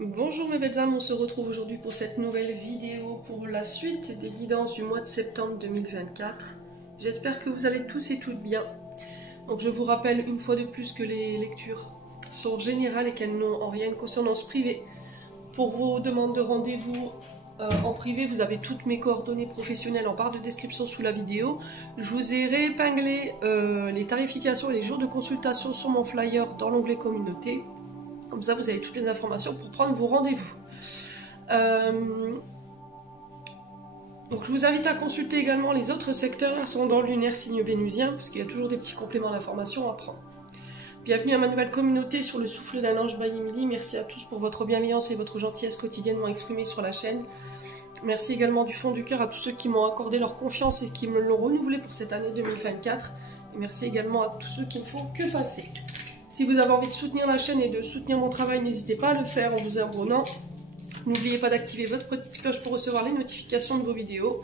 Bonjour mes belles âmes, on se retrouve aujourd'hui pour cette nouvelle vidéo pour la suite des guidances du mois de septembre 2024. J'espère que vous allez tous et toutes bien. Donc je vous rappelle une fois de plus que les lectures sont générales et qu'elles n'ont en rien une consonance privée. Pour vos demandes de rendez-vous en privé, vous avez toutes mes coordonnées professionnelles en barre de description sous la vidéo. Je vous ai réépinglé les tarifications et les jours de consultation sur mon flyer dans l'onglet communauté. Comme ça, vous avez toutes les informations pour prendre vos rendez-vous. Donc, je vous invite à consulter également les autres secteurs ascendant lunaire signe vénusien, parce qu'il y a toujours des petits compléments d'informations à prendre. Bienvenue à ma nouvelle communauté sur le souffle d'un ange by Emily. Merci à tous pour votre bienveillance et votre gentillesse quotidiennement exprimée sur la chaîne. Merci également du fond du cœur à tous ceux qui m'ont accordé leur confiance et qui me l'ont renouvelée pour cette année 2024. Et merci également à tous ceux qui ne font que passer. Si vous avez envie de soutenir la chaîne et de soutenir mon travail, n'hésitez pas à le faire en vous abonnant. N'oubliez pas d'activer votre petite cloche pour recevoir les notifications de vos vidéos,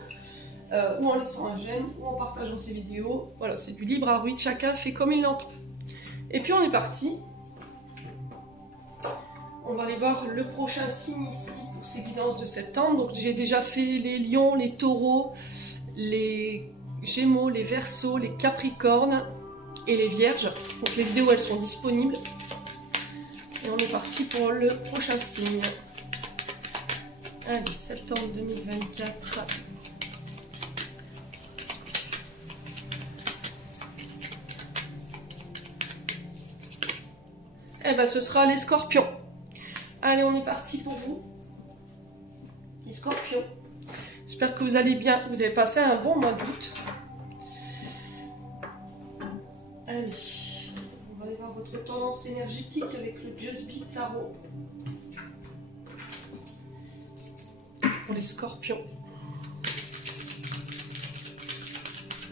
ou en laissant un j'aime, ou en partageant ces vidéos. Voilà, c'est du libre arbitre, chacun fait comme il l'entend. Et puis on est parti. On va aller voir le prochain signe ici pour ces guidances de septembre. Donc j'ai déjà fait les lions, les taureaux, les gémeaux, les verseaux, les capricornes et les vierges. Donc les vidéos elles sont disponibles. Et on est parti pour le prochain signe. Allez, septembre 2024. Eh ben ce sera les scorpions. Allez, on est parti pour vous. Les scorpions. J'espère que vous allez bien. Vous avez passé un bon mois d'août. Allez, on va aller voir votre tendance énergétique avec le Just Be Tarot. Pour les scorpions.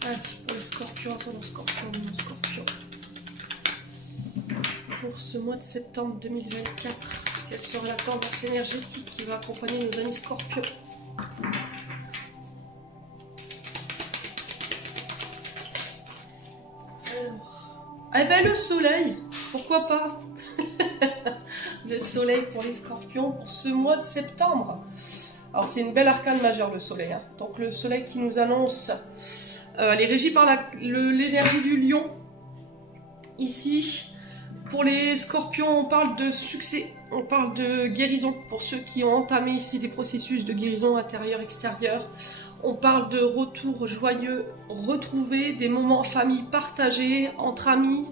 Allez, pour les scorpions, ascendant scorpion, mon scorpion. Pour ce mois de septembre 2024, quelle sera la tendance énergétique qui va accompagner nos amis scorpions? Eh ben le soleil, pourquoi pas? Le soleil pour les scorpions pour ce mois de septembre. Alors c'est une belle arcane majeure le soleil, hein. Donc le soleil qui nous annonce, elle est régie par l'énergie du lion. Ici, pour les scorpions, on parle de succès, on parle de guérison pour ceux qui ont entamé ici des processus de guérison intérieure-extérieure. On parle de retour joyeux, retrouver des moments en famille partagés, entre amis.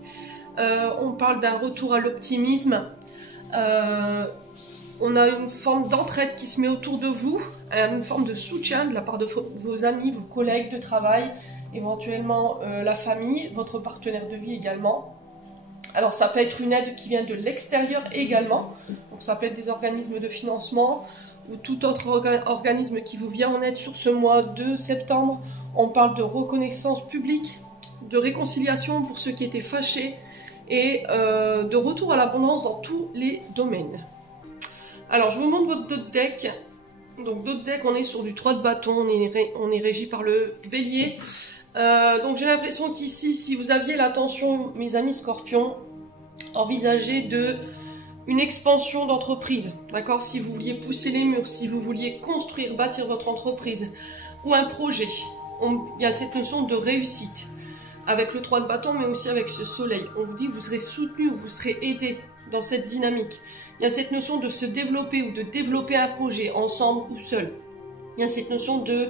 On parle d'un retour à l'optimisme. On a une forme d'entraide qui se met autour de vous, une forme de soutien de la part de vos amis, vos collègues de travail, éventuellement la famille, votre partenaire de vie également. Alors ça peut être une aide qui vient de l'extérieur également, donc ça peut être des organismes de financement ou tout autre organisme qui vous vient en aide sur ce mois de septembre. On parle de reconnaissance publique, de réconciliation pour ceux qui étaient fâchés et de retour à l'abondance dans tous les domaines. Alors je vous montre votre deck. Donc d'autres decks, on est sur du 3 de bâton, on est régi par le bélier. Donc j'ai l'impression qu'ici, si vous aviez l'attention, mes amis scorpions, envisagez une expansion d'entreprise, d'accord? Si vous vouliez pousser les murs, si vous vouliez construire, bâtir votre entreprise ou un projet, il y a cette notion de réussite avec le 3 de bâton, mais aussi avec ce soleil. On vous dit que vous serez soutenu, vous serez aidé dans cette dynamique. Il y a cette notion de se développer ou de développer un projet ensemble ou seul. Il y a cette notion de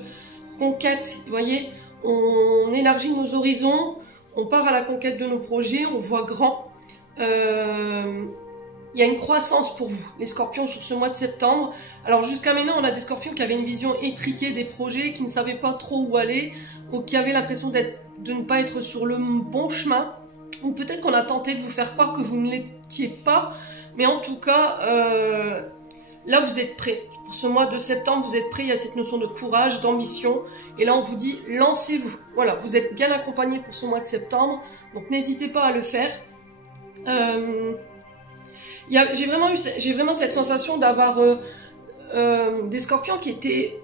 conquête, vous voyez, on élargit nos horizons, on part à la conquête de nos projets, on voit grand. Il y a une croissance pour vous, les scorpions, sur ce mois de septembre. Alors jusqu'à maintenant, on a des scorpions qui avaient une vision étriquée des projets, qui ne savaient pas trop où aller, ou qui avaient l'impression de ne pas être sur le bon chemin. Ou peut-être qu'on a tenté de vous faire croire que vous ne l'étiez pas. Mais en tout cas, là vous êtes prêts. Pour ce mois de septembre, vous êtes prêts. Il y a cette notion de courage, d'ambition. Et là, on vous dit, lancez-vous. Voilà, vous êtes bien accompagnés pour ce mois de septembre. Donc n'hésitez pas à le faire. J'ai vraiment cette sensation d'avoir des scorpions qui étaient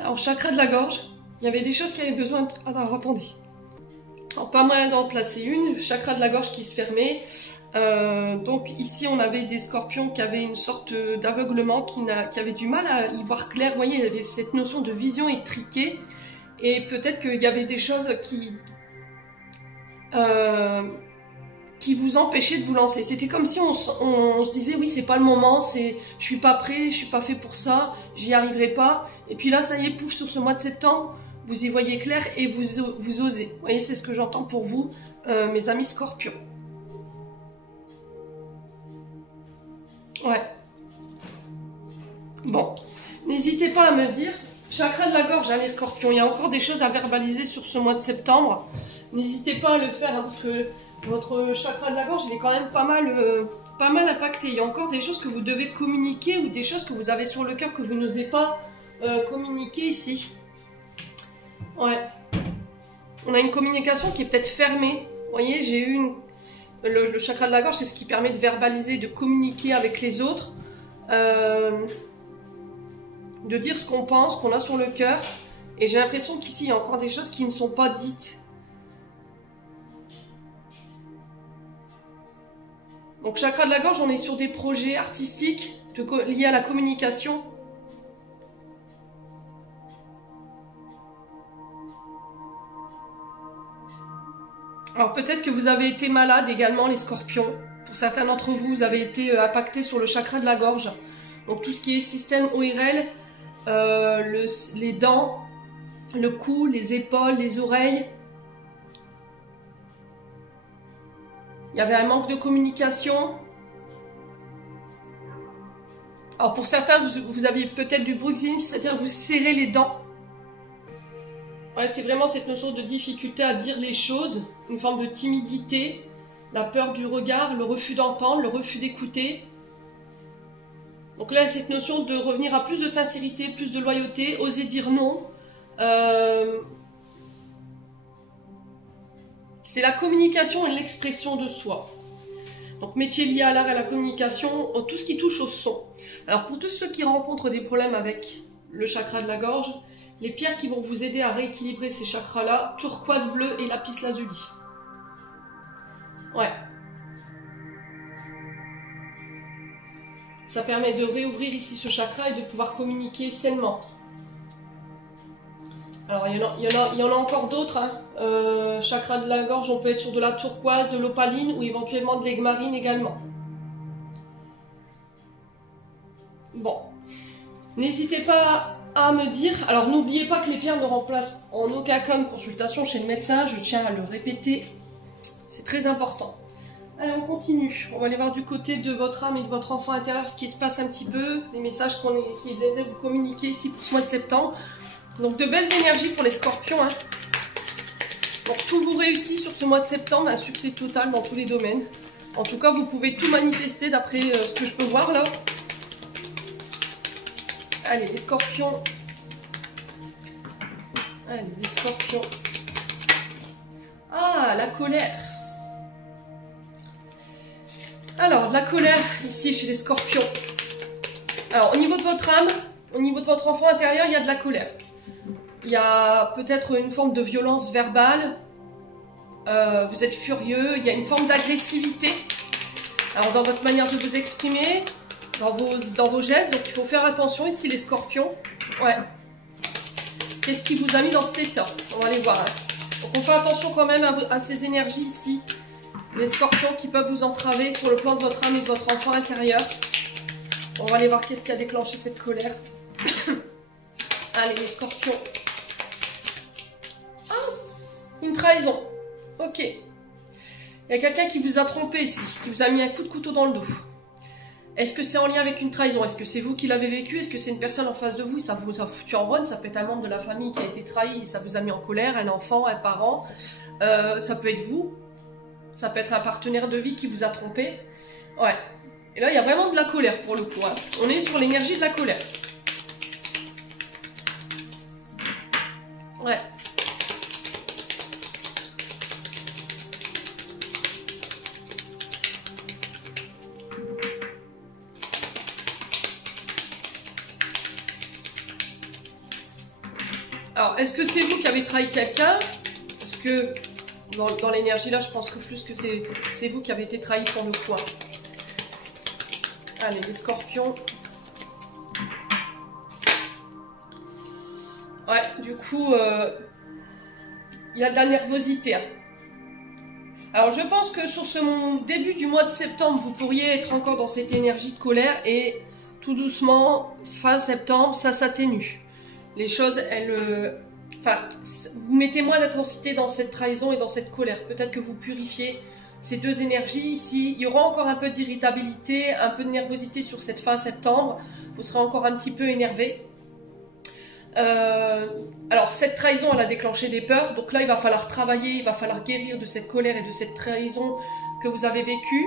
alors chakra de la gorge. Il y avait des choses qui avaient besoin de... Alors attendez, alors pas moyen d'en placer une, chakra de la gorge qui se fermait, Donc ici on avait des scorpions qui avaient une sorte d'aveuglement, qui avaient du mal à y voir clair. Vous voyez, il y avait cette notion de vision étriquée. Et peut-être qu'il y avait des choses qui vous empêchaient de vous lancer. C'était comme si on se disait, oui, c'est pas le moment, je suis pas prêt, je suis pas fait pour ça, j'y arriverai pas. Et puis là, ça y est, pouf, sur ce mois de septembre, vous y voyez clair et vous osez. Vous voyez, c'est ce que j'entends pour vous, mes amis scorpions. Ouais. Bon, n'hésitez pas à me dire... Chakra de la gorge, hein, les scorpions, il y a encore des choses à verbaliser sur ce mois de septembre. N'hésitez pas à le faire, hein, parce que votre chakra de la gorge, il est quand même pas mal impacté. Il y a encore des choses que vous devez communiquer ou des choses que vous avez sur le cœur que vous n'osez pas communiquer ici. Ouais. On a une communication qui est peut-être fermée. Vous voyez, j'ai eu le chakra de la gorge, c'est ce qui permet de verbaliser, de communiquer avec les autres. De dire ce qu'on pense, qu'on a sur le cœur. Et j'ai l'impression qu'ici, il y a encore des choses qui ne sont pas dites. Donc, chakra de la gorge, on est sur des projets artistiques liés à la communication. Alors, peut-être que vous avez été malade également, les scorpions. Pour certains d'entre vous, vous avez été impactés sur le chakra de la gorge. Donc, tout ce qui est système ORL... les dents, le cou, les épaules, les oreilles. Il y avait un manque de communication. Alors pour certains, vous aviez peut-être du bruxisme, c'est-à-dire vous serrez les dents. Ouais, c'est vraiment cette notion de difficulté à dire les choses, une forme de timidité, la peur du regard, le refus d'entendre, le refus d'écouter. Donc là, cette notion de revenir à plus de sincérité, plus de loyauté, oser dire non. C'est la communication et l'expression de soi. Donc métier lié à l'art et à la communication, tout ce qui touche au son. Alors pour tous ceux qui rencontrent des problèmes avec le chakra de la gorge, les pierres qui vont vous aider à rééquilibrer ces chakras-là, turquoise bleu et lapis lazuli. Ouais. Ça permet de réouvrir ici ce chakra et de pouvoir communiquer sainement. Alors, il y en a encore d'autres. Hein. Chakra de la gorge, on peut être sur de la turquoise, de l'opaline ou éventuellement de l'aigle marine également. Bon. N'hésitez pas à me dire. Alors, n'oubliez pas que les pierres ne remplacent en aucun cas une consultation chez le médecin. Je tiens à le répéter. C'est très important. Allez, on continue. On va aller voir du côté de votre âme et de votre enfant intérieur ce qui se passe un petit peu, les messages qu'ils aimeraient vous communiquer ici pour ce mois de septembre. Donc, de belles énergies pour les scorpions. Hein. Donc, tout vous réussit sur ce mois de septembre, un succès total dans tous les domaines. En tout cas, vous pouvez tout manifester d'après ce que je peux voir là. Allez, les scorpions. Allez, les scorpions. Ah, la colère. Alors, la colère, ici, chez les scorpions. Alors, au niveau de votre âme, au niveau de votre enfant intérieur, il y a de la colère. Il y a peut-être une forme de violence verbale. Vous êtes furieux. Il y a une forme d'agressivité. Alors, dans votre manière de vous exprimer, dans vos gestes. Donc, il faut faire attention ici, les scorpions. Ouais. Qu'est-ce qui vous a mis dans cet état? On va aller voir. Hein. Donc, on fait attention quand même à ces énergies ici. Les scorpions qui peuvent vous entraver sur le plan de votre âme et de votre enfant intérieur. On va aller voir qu'est-ce qui a déclenché cette colère. Allez, les scorpions. Ah, une trahison. Ok. Il y a quelqu'un qui vous a trompé ici, qui vous a mis un coup de couteau dans le dos. Est-ce que c'est en lien avec une trahison? Est-ce que c'est vous qui l'avez vécu? Est-ce que c'est une personne en face de vous? Ça vous a foutu en run? Ça peut être un membre de la famille qui a été trahi et ça vous a mis en colère, un enfant, un parent. Ça peut être vous. Ça peut être un partenaire de vie qui vous a trompé. Ouais. Et là, il y a vraiment de la colère pour le coup. Hein. On est sur l'énergie de la colère. Ouais. Alors, est-ce que c'est vous qui avez trahi quelqu'un? Est-ce que Dans l'énergie là, je pense que plus que c'est vous qui avez été trahi pour le coup. Allez, les scorpions. Ouais, du coup, il y a de la nervosité. Alors, je pense que sur ce début du mois de septembre, vous pourriez être encore dans cette énergie de colère et tout doucement, fin septembre, ça s'atténue. Les choses, elles... Enfin, vous mettez moins d'intensité dans cette trahison et dans cette colère. Peut-être que vous purifiez ces deux énergies ici. Il y aura encore un peu d'irritabilité, un peu de nervosité sur cette fin septembre. Vous serez encore un petit peu énervé. Alors, cette trahison, elle a déclenché des peurs. Donc là, il va falloir travailler, il va falloir guérir de cette colère et de cette trahison que vous avez vécue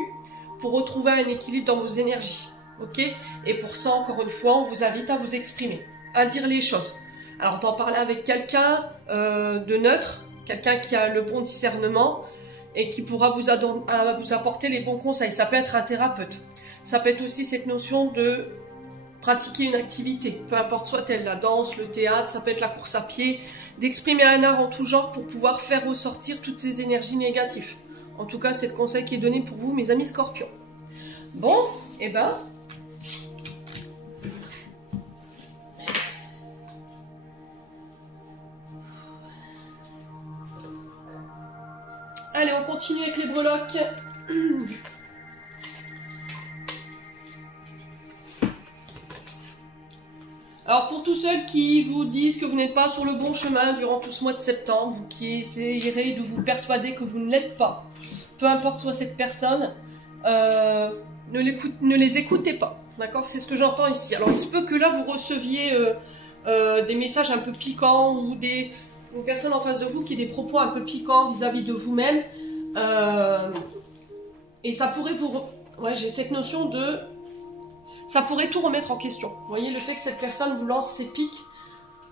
pour retrouver un équilibre dans vos énergies. Ok? Et pour ça, encore une fois, on vous invite à vous exprimer, à dire les choses. Alors, d'en parler avec quelqu'un de neutre, quelqu'un qui a le bon discernement et qui pourra vous apporter les bons conseils. Ça peut être un thérapeute. Ça peut être aussi cette notion de pratiquer une activité, peu importe soit-elle la danse, le théâtre, ça peut être la course à pied, d'exprimer un art en tout genre pour pouvoir faire ressortir toutes ces énergies négatives. En tout cas, c'est le conseil qui est donné pour vous, mes amis scorpions. Bon, et ben... Allez, on continue avec les breloques. Alors pour tous ceux qui vous disent que vous n'êtes pas sur le bon chemin durant tout ce mois de septembre, vous qui essayerez de vous persuader que vous ne l'êtes pas, peu importe soit cette personne, ne les écoutez pas. D'accord? C'est ce que j'entends ici. Alors il se peut que là vous receviez des messages un peu piquants ou une personne en face de vous qui ait des propos un peu piquants vis-à-vis de vous-même. Et ça pourrait vous... Ouais, j'ai cette notion de... Ça pourrait tout remettre en question. Vous voyez, le fait que cette personne vous lance ses pics,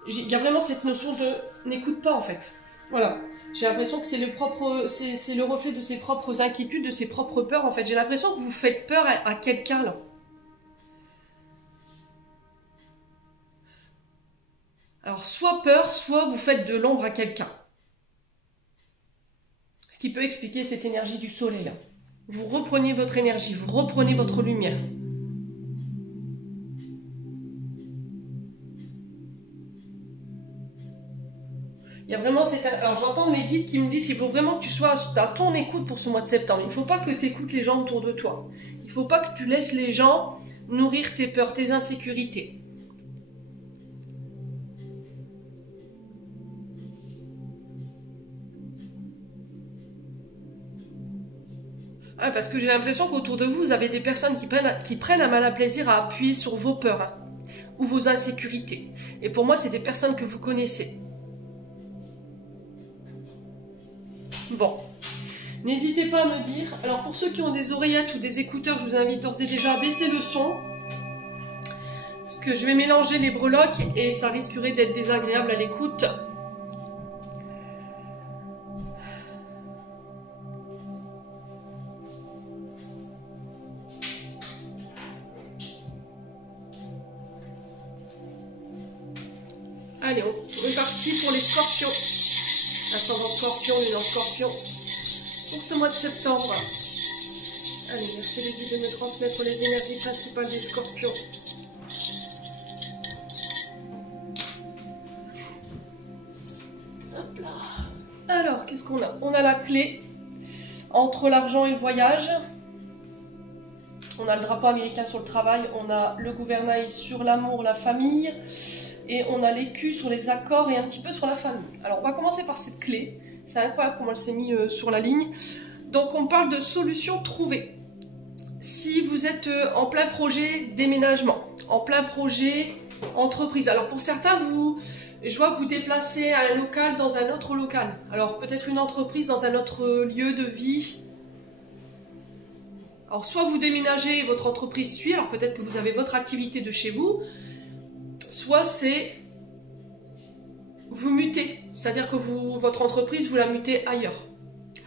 il y a vraiment cette notion de n'écoute pas en fait. Voilà. J'ai l'impression que c'est le reflet de ses propres inquiétudes, de ses propres peurs en fait. J'ai l'impression que vous faites peur à quelqu'un là. Alors soit peur, soit vous faites de l'ombre à quelqu'un. Ce qui peut expliquer cette énergie du soleil là. Vous reprenez votre énergie, vous reprenez votre lumière. Il y a vraiment cette... Alors j'entends mes guides qui me disent qu'il faut vraiment que tu sois à ton écoute pour ce mois de septembre. Il ne faut pas que tu écoutes les gens autour de toi. Il ne faut pas que tu laisses les gens nourrir tes peurs, tes insécurités. Ah, parce que j'ai l'impression qu'autour de vous, vous avez des personnes qui prennent un malin plaisir à appuyer sur vos peurs hein, ou vos insécurités. Et pour moi, c'est des personnes que vous connaissez. Bon, n'hésitez pas à me dire. Alors pour ceux qui ont des oreillettes ou des écouteurs, je vous invite d'ores et déjà à baisser le son. Parce que je vais mélanger les breloques et ça risquerait d'être désagréable à l'écoute. Allez, on est parti pour les scorpions. Ascendant scorpion, lunan scorpion. Pour ce mois de septembre. Allez, merci les guides de me transmettre les énergies principales des scorpions. Hop là. Alors, qu'est-ce qu'on a? On a la clé entre l'argent et le voyage. On a le drapeau américain sur le travail. On a le gouvernail sur l'amour, la famille. Et on a l'écu sur les accords et un petit peu sur la famille. Alors, on va commencer par cette clé. C'est incroyable comment elle s'est mise sur la ligne. Donc, on parle de solutions trouvées. Si vous êtes en plein projet déménagement, en plein projet entreprise. Alors, pour certains, je vois que vous déplacez un local dans un autre local. Alors, peut-être une entreprise dans un autre lieu de vie. Alors, soit vous déménagez et votre entreprise suit. Alors, peut-être que vous avez votre activité de chez vous. Soit c'est vous mutez, c'est-à-dire que votre entreprise, vous la mutez ailleurs.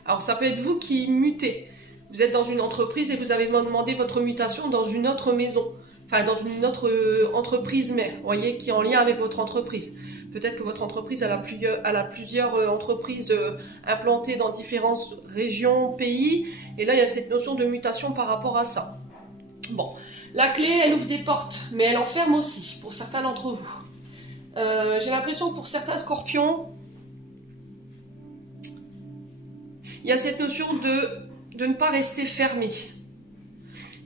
Alors ça peut être vous qui mutez. Vous êtes dans une entreprise et vous avez demandé votre mutation dans une autre maison, enfin dans une autre entreprise mère, vous voyez, qui est en lien avec votre entreprise. Peut-être que votre entreprise elle a plusieurs entreprises implantées dans différentes régions, pays. Et là, il y a cette notion de mutation par rapport à ça. Bon, la clé, elle ouvre des portes, mais elle enferme aussi, pour certains d'entre vous. J'ai l'impression que pour certains scorpions, il y a cette notion de ne pas rester fermé.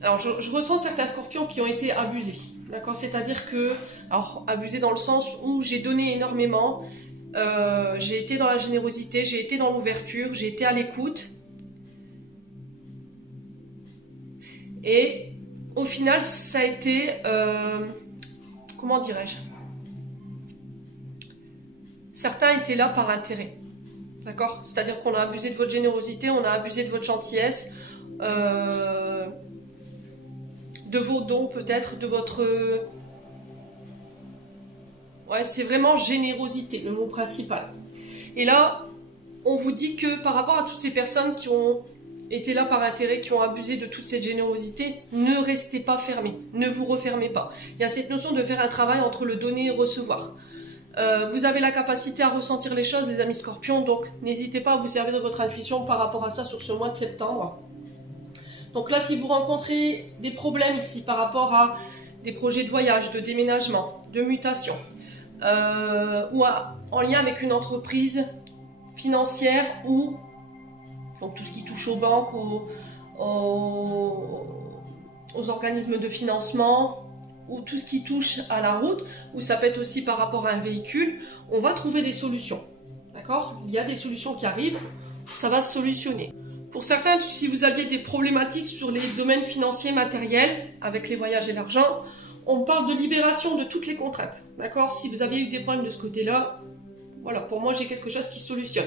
Alors, je ressens certains scorpions qui ont été abusés. D'accord, c'est-à-dire que, alors abusé dans le sens où j'ai donné énormément, j'ai été dans la générosité, j'ai été dans l'ouverture, j'ai été à l'écoute. Et au final, ça a été, comment dirais-je? Certains étaient là par intérêt. D'accord? C'est-à-dire qu'on a abusé de votre générosité, on a abusé de votre gentillesse, de vos dons peut-être, de votre... Ouais, c'est vraiment générosité, le mot principal. Et là, on vous dit que par rapport à toutes ces personnes qui ont été là par intérêt, qui ont abusé de toute cette générosité, ne restez pas fermés, ne vous refermez pas. Il y a cette notion de faire un travail entre le donner et recevoir. Vous avez la capacité à ressentir les choses, les amis scorpions, donc n'hésitez pas à vous servir de votre intuition par rapport à ça sur ce mois de septembre. Donc là, si vous rencontrez des problèmes ici par rapport à des projets de voyage, de déménagement, de mutation, ou en lien avec une entreprise financière ou donc tout ce qui touche aux banques, aux organismes de financement ou tout ce qui touche à la route, ou ça peut être aussi par rapport à un véhicule, on va trouver des solutions. D'accord? Il y a des solutions qui arrivent, ça va se solutionner. Pour certains, si vous aviez des problématiques sur les domaines financiers, matériels, avec les voyages et l'argent, on parle de libération de toutes les contraintes. D'accord? Si vous aviez eu des problèmes de ce côté-là, voilà, pour moi, j'ai quelque chose qui se solutionne.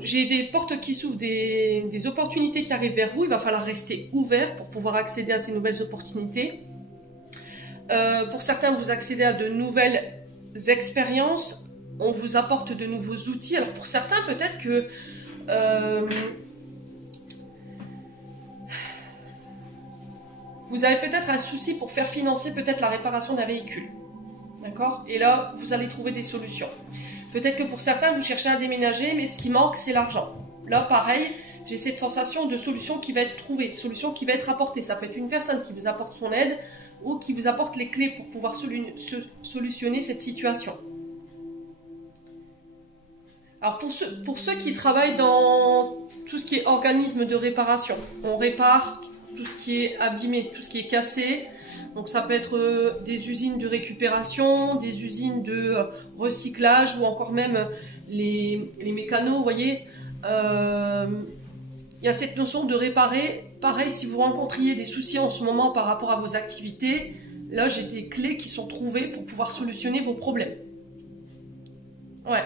J'ai des portes qui s'ouvrent, des opportunités qui arrivent vers vous. Il va falloir rester ouvert pour pouvoir accéder à ces nouvelles opportunités. Pour certains, vous accédez à de nouvelles expériences. On vous apporte de nouveaux outils. Alors pour certains, peut-être que... vous avez peut-être un souci pour faire financer peut-être la réparation d'un véhicule. D'accord? Et là, vous allez trouver des solutions. Peut-être que pour certains, vous cherchez à déménager, mais ce qui manque, c'est l'argent. Là, pareil, j'ai cette sensation de solution qui va être trouvée, de solution qui va être apportée. Ça peut être une personne qui vous apporte son aide ou qui vous apporte les clés pour pouvoir solutionner cette situation. Alors, pour ceux qui travaillent dans tout ce qui est organisme de réparation, on répare tout ce qui est abîmé, tout ce qui est cassé. Donc ça peut être des usines de récupération, des usines de recyclage ou encore même les mécanos, vous voyez. Il y a cette notion de réparer. Pareil, si vous rencontriez des soucis en ce moment par rapport à vos activités, là j'ai des clés qui sont trouvées pour pouvoir solutionner vos problèmes. Ouais.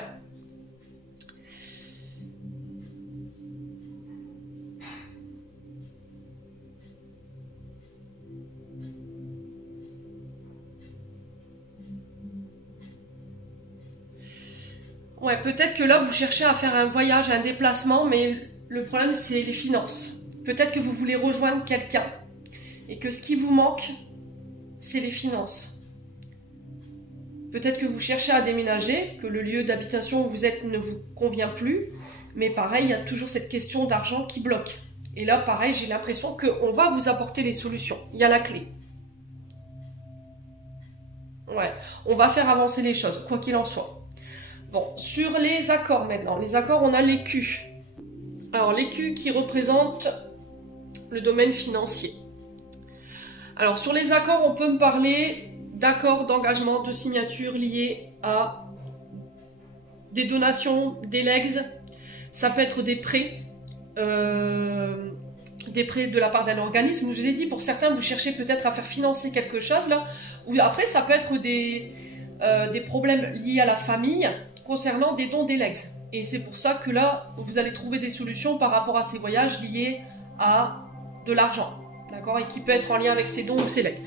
Ouais, peut-être que là, vous cherchez à faire un voyage, un déplacement, mais le problème, c'est les finances. Peut-être que vous voulez rejoindre quelqu'un et que ce qui vous manque, c'est les finances. Peut-être que vous cherchez à déménager, que le lieu d'habitation où vous êtes ne vous convient plus, mais pareil, il y a toujours cette question d'argent qui bloque. Et là, pareil, j'ai l'impression qu'on va vous apporter les solutions. Il y a la clé. Ouais, on va faire avancer les choses, quoi qu'il en soit. Bon, sur les accords maintenant. Les accords, on a l'écu. Alors, l'écu qui représente le domaine financier. Alors, sur les accords, on peut me parler d'accords, d'engagement, de signatures liés à des donations, des legs. Ça peut être des prêts de la part d'un organisme. Je vous ai dit, pour certains, vous cherchez peut-être à faire financer quelque chose. Là, ou après, ça peut être des problèmes liés à la famille, concernant des dons, des legs. Et c'est pour ça que là, vous allez trouver des solutions par rapport à ces voyages liés à de l'argent, d'accord, et qui peut être en lien avec ces dons ou ces legs.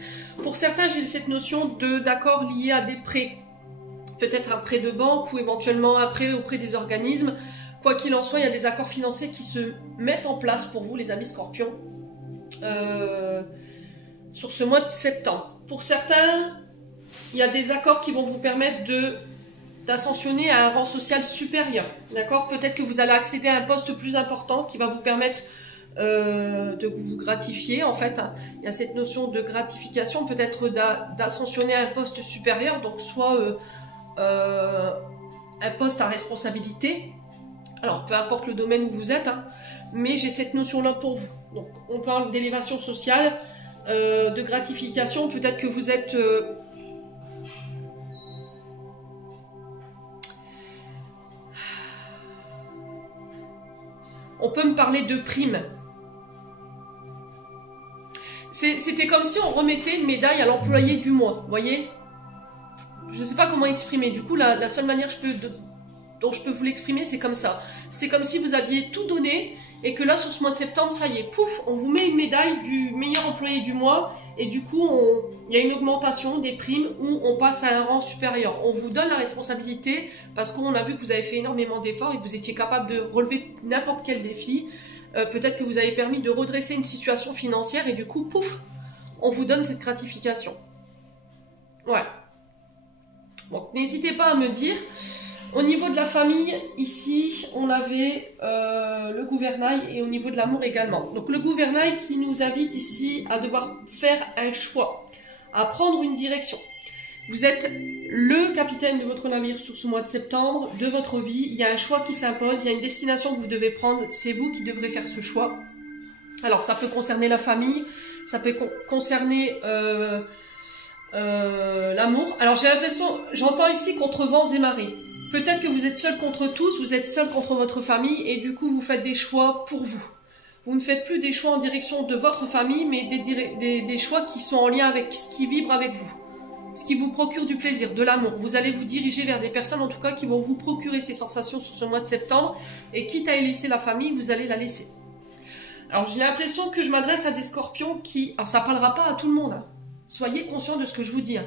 Pour certains, j'ai cette notion d'accord lié à des prêts. Peut-être un prêt de banque ou éventuellement un prêt auprès des organismes. Quoi qu'il en soit, il y a des accords financiers qui se mettent en place pour vous, les amis scorpions, sur ce mois de septembre. Pour certains, il y a des accords qui vont vous permettre de d'ascensionner à un rang social supérieur. D'accord? Peut-être que vous allez accéder à un poste plus important qui va vous permettre de vous gratifier. En fait, hein. Il y a cette notion de gratification, peut-être d'ascensionner à un poste supérieur, donc soit un poste à responsabilité. Alors, peu importe le domaine où vous êtes, hein, mais j'ai cette notion-là pour vous. Donc, on parle d'élévation sociale, de gratification. Peut-être que vous êtes... on peut me parler de primes. C'était comme si on remettait une médaille à l'employé du mois, vous voyez? Je ne sais pas comment exprimer. Du coup, la seule manière dont je peux vous l'exprimer, c'est comme ça. C'est comme si vous aviez tout donné et que là, sur ce mois de septembre, ça y est, pouf, on vous met une médaille du meilleur employé du mois et du coup, il y a une augmentation des primes où on passe à un rang supérieur. On vous donne la responsabilité parce qu'on a vu que vous avez fait énormément d'efforts et que vous étiez capable de relever n'importe quel défi. Peut-être que vous avez permis de redresser une situation financière et du coup, pouf, on vous donne cette gratification. Ouais. Bon, n'hésitez pas à me dire. Au niveau de la famille, ici, on avait le gouvernail et au niveau de l'amour également. Donc le gouvernail qui nous invite ici à devoir faire un choix, à prendre une direction. Vous êtes le capitaine de votre navire sur ce mois de septembre, de votre vie. Il y a un choix qui s'impose, il y a une destination que vous devez prendre. C'est vous qui devrez faire ce choix. Alors ça peut concerner la famille, ça peut concerner... l'amour. Alors j'ai l'impression, j'entends ici contre vents et marées. Peut-être que vous êtes seul contre tous, vous êtes seul contre votre famille et du coup vous faites des choix pour vous. Vous ne faites plus des choix en direction de votre famille, mais des choix qui sont en lien avec ce qui vibre avec vous. Ce qui vous procure du plaisir, de l'amour. Vous allez vous diriger vers des personnes en tout cas qui vont vous procurer ces sensations sur ce mois de septembre et quitte à y laisser la famille, vous allez la laisser. Alors j'ai l'impression que je m'adresse à des scorpions qui... Alors ça ne parlera pas à tout le monde, hein. Soyez conscient de ce que je vous dis. Hein.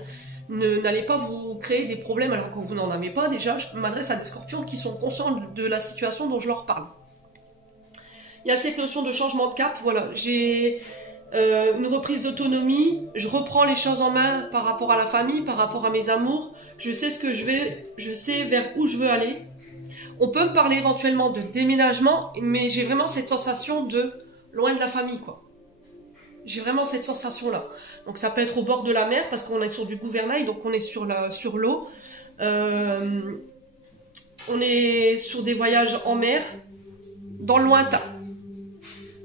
N'allez pas vous créer des problèmes alors que vous n'en avez pas. Déjà, je m'adresse à des scorpions qui sont conscients de la situation dont je leur parle. Il y a cette notion de changement de cap. Voilà, j'ai une reprise d'autonomie. Je reprends les choses en main par rapport à la famille, par rapport à mes amours. Je sais ce que je sais vers où je veux aller. On peut me parler éventuellement de déménagement, mais j'ai vraiment cette sensation de loin de la famille, quoi. J'ai vraiment cette sensation-là. Donc ça peut être au bord de la mer, parce qu'on est sur du gouvernail, donc on est sur l'eau. On est sur des voyages en mer, dans le lointain.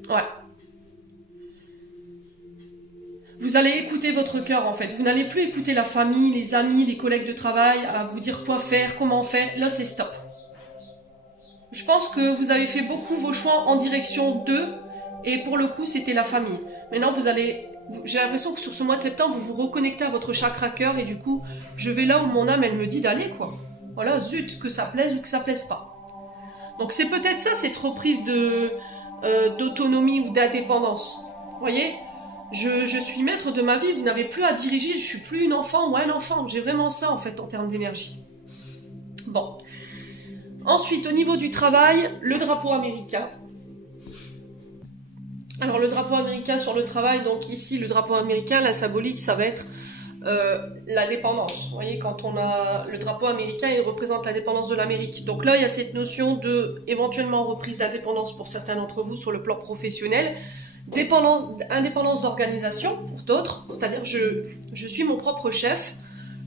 Ouais. Vous allez écouter votre cœur, en fait. Vous n'allez plus écouter la famille, les amis, les collègues de travail, à vous dire quoi faire, comment faire. Là, c'est stop. Je pense que vous avez fait beaucoup vos choix en direction d'eux, et pour le coup, c'était la famille. Maintenant, j'ai l'impression que sur ce mois de septembre, vous vous reconnectez à votre chakra cœur et du coup, je vais là où mon âme, elle me dit d'aller, quoi. Voilà, zut, que ça plaise ou que ça plaise pas. Donc c'est peut-être ça, cette reprise d'autonomie ou d'indépendance. Vous voyez, je suis maître de ma vie, vous n'avez plus à diriger, je suis plus une enfant ou un enfant. J'ai vraiment ça, en fait, en termes d'énergie. Bon. Ensuite, au niveau du travail, le drapeau américain. Alors le drapeau américain sur le travail, donc ici le drapeau américain, la symbolique ça va être la dépendance. Vous voyez, quand on a le drapeau américain, il représente la dépendance de l'Amérique. Donc là il y a cette notion de éventuellement reprise d'indépendance pour certains d'entre vous sur le plan professionnel, indépendance d'organisation pour d'autres, c'est-à-dire je suis mon propre chef.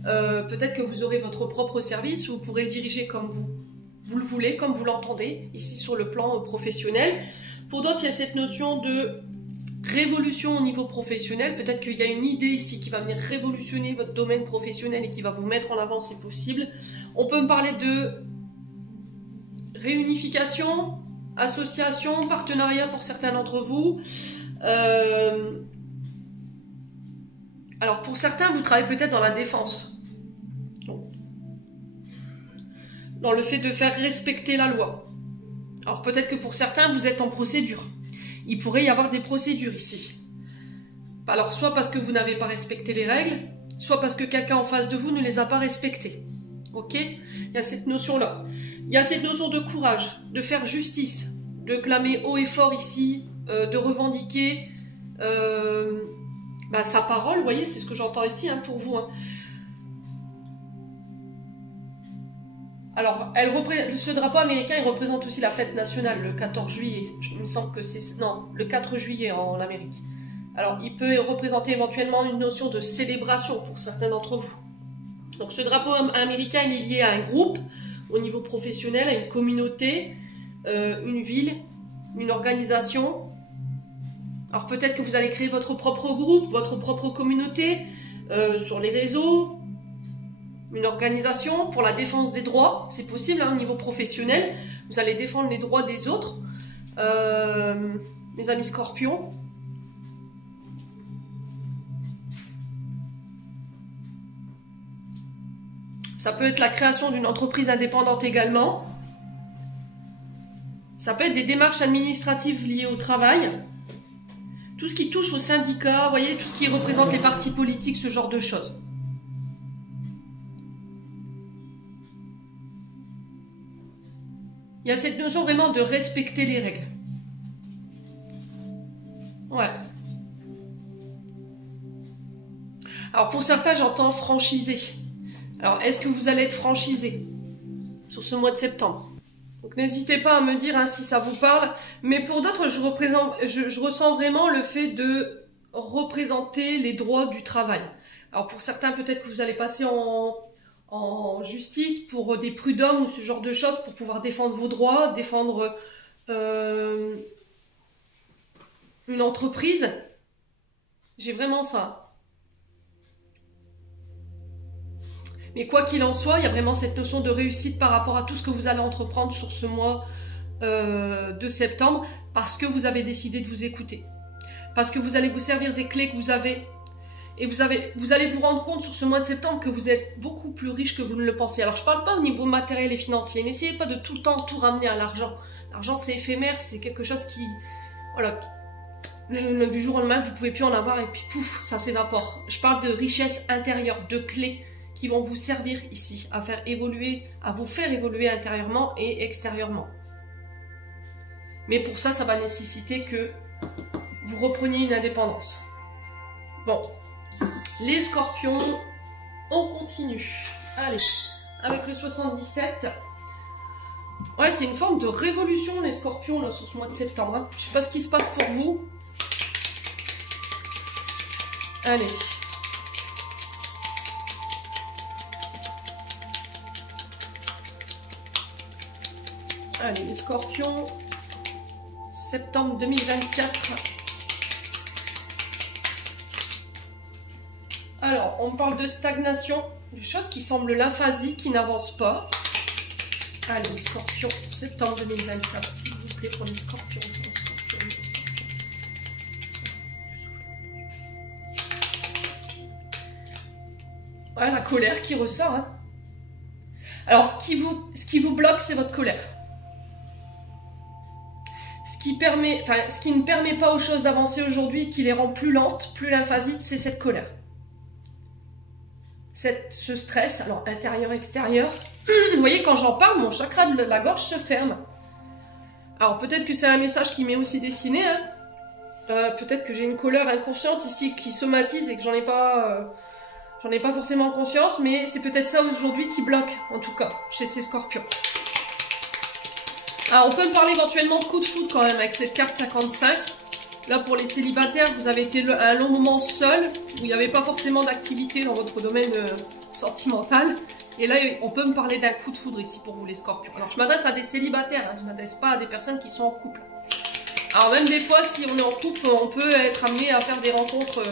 Peut-être que vous aurez votre propre service, vous pourrez le diriger comme vous le voulez, comme vous l'entendez, ici sur le plan professionnel. Pour d'autres, il y a cette notion de révolution au niveau professionnel. Peut-être qu'il y a une idée ici qui va venir révolutionner votre domaine professionnel et qui va vous mettre en avant, c'est possible. On peut me parler de réunification, association, partenariat pour certains d'entre vous. Alors pour certains, vous travaillez peut-être dans la défense. Dans le fait de faire respecter la loi. Alors peut-être que pour certains, vous êtes en procédure. Il pourrait y avoir des procédures ici. Alors soit parce que vous n'avez pas respecté les règles, soit parce que quelqu'un en face de vous ne les a pas respectées. Ok ? Il y a cette notion-là. Il y a cette notion de courage, de faire justice, de clamer haut et fort ici, de revendiquer sa parole. Vous voyez, c'est ce que j'entends ici pour vous. Hein. Alors, ce drapeau américain, il représente aussi la fête nationale, le 14 juillet. Il me semble que c'est... Non, le 4 juillet en Amérique. Alors, il peut représenter éventuellement une notion de célébration pour certains d'entre vous. Donc, ce drapeau américain, il est lié à un groupe, au niveau professionnel, à une communauté, une ville, une organisation. Alors, peut-être que vous allez créer votre propre groupe, votre propre communauté, sur les réseaux, une organisation pour la défense des droits, c'est possible hein, au niveau professionnel, vous allez défendre les droits des autres, mes amis scorpions. Ça peut être la création d'une entreprise indépendante également. Ça peut être des démarches administratives liées au travail. Tout ce qui touche aux syndicats, vous voyez, tout ce qui représente les partis politiques, ce genre de choses. Il y a cette notion vraiment de respecter les règles. Ouais. Alors pour certains, j'entends franchisé. Alors est-ce que vous allez être franchisé sur ce mois de septembre? Donc n'hésitez pas à me dire hein, si ça vous parle. Mais pour d'autres, je ressens vraiment le fait de représenter les droits du travail. Alors pour certains, peut-être que vous allez passer en justice pour des prud'hommes ou ce genre de choses pour pouvoir défendre vos droits, défendre une entreprise. J'ai vraiment ça. Mais quoi qu'il en soit, il y a vraiment cette notion de réussite par rapport à tout ce que vous allez entreprendre sur ce mois de septembre parce que vous avez décidé de vous écouter. Parce que vous allez vous servir des clés que vous avez. Et vous allez vous rendre compte sur ce mois de septembre que vous êtes beaucoup plus riche que vous ne le pensez. Alors je ne parle pas au niveau matériel et financier. N'essayez pas de tout le temps tout ramener à l'argent. L'argent c'est éphémère, c'est quelque chose qui... Voilà. Du jour au lendemain, vous ne pouvez plus en avoir et puis pouf, ça s'évapore. Je parle de richesse intérieure, de clés qui vont vous servir ici, à vous faire évoluer intérieurement et extérieurement. Mais pour ça, ça va nécessiter que vous repreniez une indépendance. Bon. Les scorpions, on continue. Allez, avec le 77. Ouais, c'est une forme de révolution, les scorpions, là, sur ce mois de septembre. Hein. Je sais pas ce qui se passe pour vous. Allez. Allez, les scorpions. Septembre 2024. Alors, on parle de stagnation, de choses qui semblent lymphasiques, qui n'avancent pas. Allez, les scorpions, septembre 2024, s'il vous plaît, pour les scorpions. Ouais, la colère qui ressort. Hein. Alors, ce qui vous bloque, c'est votre colère. Ce qui ne permet pas aux choses d'avancer aujourd'hui, qui les rend plus lentes, plus lymphasiques, c'est cette colère. Ce stress, alors intérieur, extérieur. Vous voyez, quand j'en parle, mon chakra de la gorge se ferme. Alors peut-être que c'est un message qui m'est aussi dessiné. Hein. Peut-être que j'ai une colère inconsciente ici qui somatise et que j'en ai pas forcément conscience, mais c'est peut-être ça aujourd'hui qui bloque, en tout cas, chez ces scorpions. Alors on peut me parler éventuellement de coup de foudre quand même avec cette carte 55. Là, pour les célibataires, vous avez été un long moment seul, où il n'y avait pas forcément d'activité dans votre domaine sentimental. Et là, on peut me parler d'un coup de foudre ici pour vous, les scorpions. Alors, je m'adresse à des célibataires, hein, je ne m'adresse pas à des personnes qui sont en couple. Alors, même des fois, si on est en couple, on peut être amené à faire des rencontres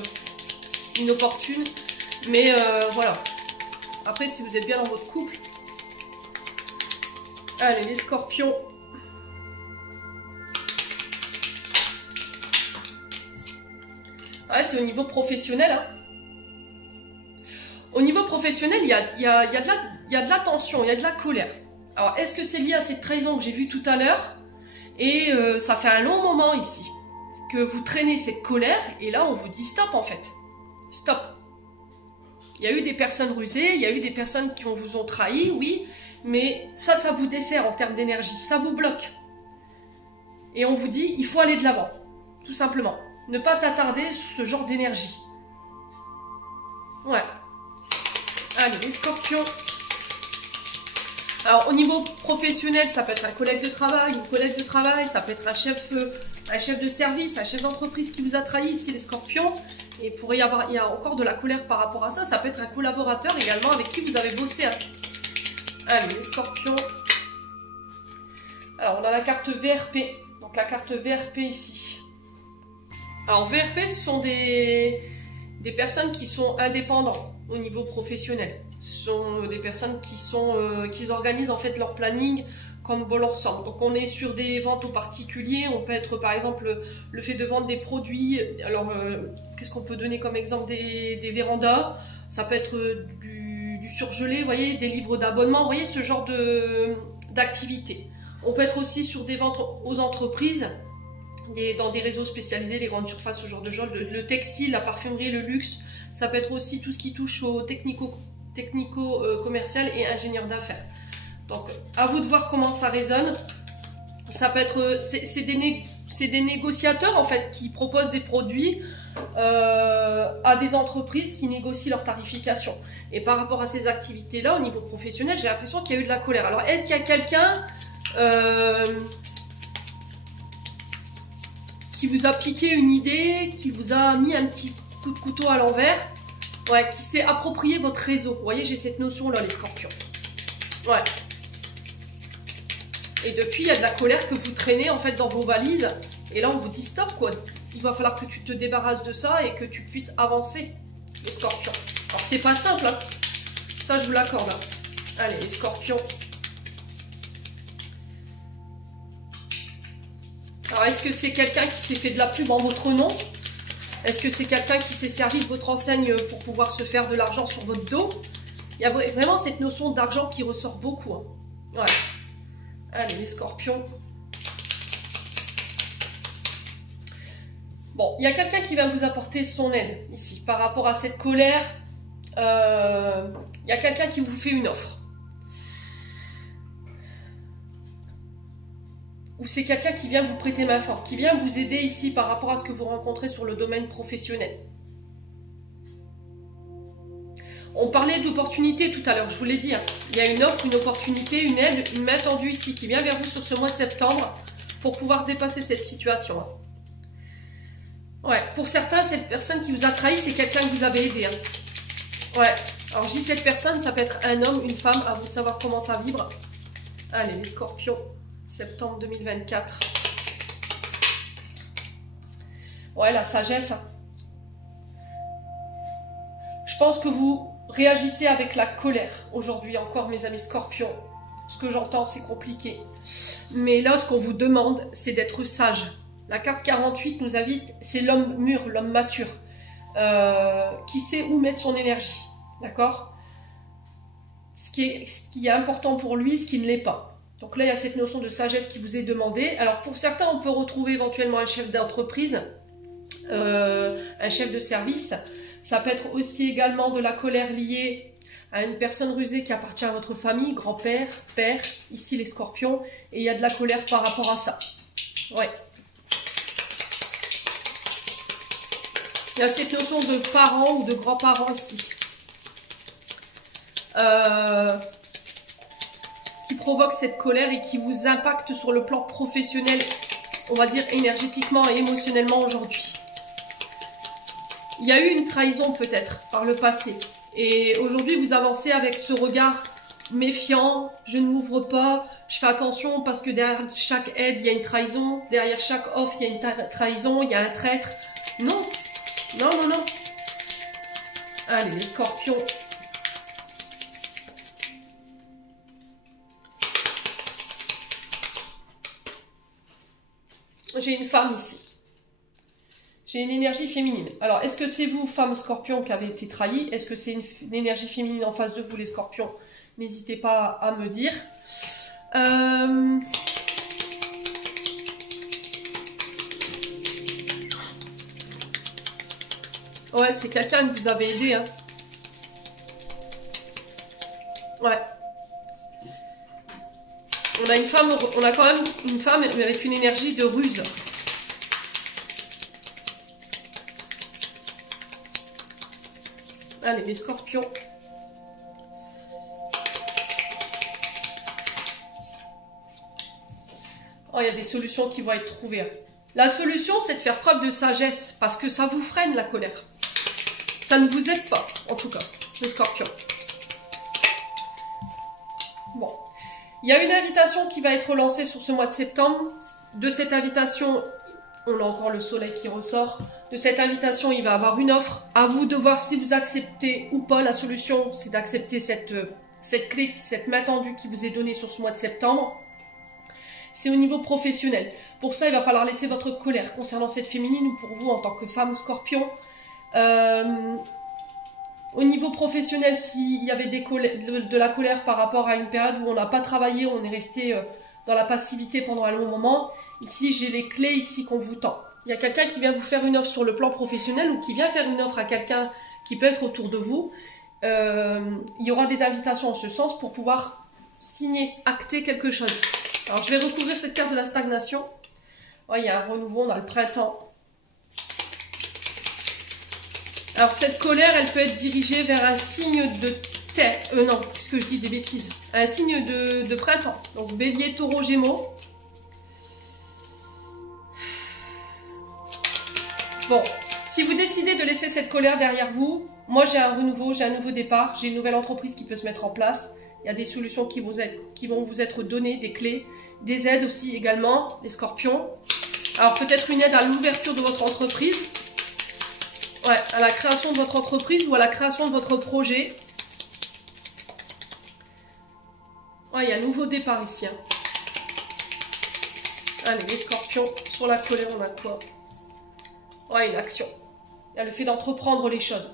inopportunes. Mais voilà. Après, si vous êtes bien dans votre couple. Allez, les scorpions. Ouais, c'est au niveau professionnel. Hein. Au niveau professionnel, il y a de la tension, il y a de la colère. Alors, est-ce que c'est lié à cette trahison que j'ai vue tout à l'heure? Et ça fait un long moment ici que vous traînez cette colère. Et là, on vous dit stop en fait. Stop. Il y a eu des personnes rusées, il y a eu des personnes qui vous ont trahi, oui. Mais ça vous dessert en termes d'énergie. Ça vous bloque. Et on vous dit, il faut aller de l'avant. Tout simplement. Ne pas t'attarder sur ce genre d'énergie. Ouais. Allez, les scorpions. Alors, au niveau professionnel, ça peut être un collègue de travail, une collègue de travail, ça peut être un chef de service, un chef d'entreprise qui vous a trahi, ici les scorpions. Et il y a encore de la colère par rapport à ça. Ça peut être un collaborateur également avec qui vous avez bossé. Hein. Allez, les scorpions. Alors, on a la carte VRP. Donc, la carte VRP ici. Alors, VRP, ce sont des personnes qui sont indépendantes au niveau professionnel. Ce sont des personnes qui organisent en fait leur planning comme bon leur semble. Donc on est sur des ventes aux particuliers, on peut être par exemple le fait de vendre des produits. Alors qu'est-ce qu'on peut donner comme exemple? Des vérandas, ça peut être du surgelé, vous voyez, des livres d'abonnement, vous voyez ce genre d'activité. On peut être aussi sur des ventes aux entreprises, dans des réseaux spécialisés, les grandes surfaces, ce genre de choses, le textile, la parfumerie, le luxe. Ça peut être aussi tout ce qui touche au technico-commercial et ingénieur d'affaires. Donc, à vous de voir comment ça résonne. Ça peut être, c'est des négociateurs en fait qui proposent des produits à des entreprises qui négocient leur tarification. Et par rapport à ces activités-là, au niveau professionnel, j'ai l'impression qu'il y a eu de la colère. Alors, est-ce qu'il y a quelqu'un qui vous a piqué une idée, qui vous a mis un petit coup de couteau à l'envers, ouais, qui s'est approprié votre réseau? Vous voyez, j'ai cette notion-là, les scorpions. Ouais. Et depuis, il y a de la colère que vous traînez en fait dans vos valises. Et là, on vous dit stop, quoi. Il va falloir que tu te débarrasses de ça et que tu puisses avancer, les scorpions. Alors, c'est pas simple, hein. Ça, je vous l'accorde. Hein. Allez, les scorpions. Alors, est-ce que c'est quelqu'un qui s'est fait de la pub en votre nom? Est-ce que c'est quelqu'un qui s'est servi de votre enseigne pour pouvoir se faire de l'argent sur votre dos? Il y a vraiment cette notion d'argent qui ressort beaucoup. Hein. Ouais. Allez, les scorpions. Bon, il y a quelqu'un qui va vous apporter son aide ici par rapport à cette colère. Il y a quelqu'un qui vous fait une offre. Ou c'est quelqu'un qui vient vous prêter main forte, qui vient vous aider ici par rapport à ce que vous rencontrez sur le domaine professionnel. On parlait d'opportunité tout à l'heure, je vous l'ai dit. Hein. Il y a une offre, une opportunité, une aide, une main tendue ici qui vient vers vous sur ce mois de septembre pour pouvoir dépasser cette situation. Hein. Ouais, pour certains, cette personne qui vous a trahi, c'est quelqu'un que vous avez aidé. Hein. Ouais, alors je dis cette personne, ça peut être un homme, une femme, à vous de savoir comment ça vibre. Allez, les scorpions, septembre 2024. Ouais, la sagesse. Hein. Je pense que vous réagissez avec la colère aujourd'hui encore, mes amis scorpions. Ce que j'entends, c'est compliqué. Mais là, ce qu'on vous demande, c'est d'être sage. La carte 48 nous invite, c'est l'homme mûr, l'homme mature, qui sait où mettre son énergie. D'accord? Ce qui est important pour lui, ce qui ne l'est pas. Donc là, il y a cette notion de sagesse qui vous est demandée. Alors, pour certains, on peut retrouver éventuellement un chef d'entreprise, un chef de service. Ça peut être aussi également de la colère liée à une personne rusée qui appartient à votre famille, grand-père, père, ici les scorpions, et il y a de la colère par rapport à ça. Ouais. Il y a cette notion de parents ou de grands-parents ici. Qui provoque cette colère et qui vous impacte sur le plan professionnel, on va dire énergétiquement et émotionnellement aujourd'hui. Il y a eu une trahison peut-être par le passé. Et aujourd'hui, vous avancez avec ce regard méfiant. Je ne m'ouvre pas. Je fais attention parce que derrière chaque aide, il y a une trahison. Derrière chaque offre, il y a une trahison. Il y a un traître. Non. Non, non, non. Allez, les scorpions. J'ai une femme ici. J'ai une énergie féminine. Alors, est-ce que c'est vous, femme scorpion, qui avez été trahie? Est-ce que c'est une énergie féminine en face de vous, les scorpions? N'hésitez pas à me dire. Ouais, c'est quelqu'un que vous avez aidé. Hein. Ouais. On a quand même une femme avec une énergie de ruse. Allez, les scorpions. Oh, il y a des solutions qui vont être trouvées. Hein. La solution, c'est de faire preuve de sagesse, parce que ça vous freine la colère. Ça ne vous aide pas, en tout cas, le Scorpion. Bon. Il y a une invitation qui va être lancée sur ce mois de septembre. De cette invitation, on a encore le soleil qui ressort. De cette invitation, il va y avoir une offre. À vous de voir si vous acceptez ou pas. La solution, c'est d'accepter cette clé, cette main tendue qui vous est donnée sur ce mois de septembre. C'est au niveau professionnel. Pour ça, il va falloir laisser votre colère concernant cette féminine ou pour vous en tant que femme Scorpion. Au niveau professionnel, s'il y avait de la colère par rapport à une période où on n'a pas travaillé, on est resté dans la passivité pendant un long moment, ici j'ai les clés ici qu'on vous tend. Il y a quelqu'un qui vient vous faire une offre sur le plan professionnel ou qui vient faire une offre à quelqu'un qui peut être autour de vous. Il y aura des invitations en ce sens pour pouvoir signer, acter quelque chose. Alors je vais recouvrir cette carte de la stagnation. Ouais, il y a un renouveau, on a le printemps. Alors cette colère, elle peut être dirigée vers un signe de terre. Non, puisque je dis des bêtises. Un signe de printemps. Donc Bélier, Taureau, Gémeaux. Bon, si vous décidez de laisser cette colère derrière vous, moi j'ai un renouveau, j'ai un nouveau départ, j'ai une nouvelle entreprise qui peut se mettre en place. Il y a des solutions qui vont vous être données, des clés, des aides aussi également, les Scorpions. Alors peut-être une aide à l'ouverture de votre entreprise. Ouais, à la création de votre entreprise ou à la création de votre projet. Ouais, il y a un nouveau départ ici. Hein. Allez, les Scorpions, sur la colère, on a quoi? Ouais, une action. Il y a le fait d'entreprendre les choses.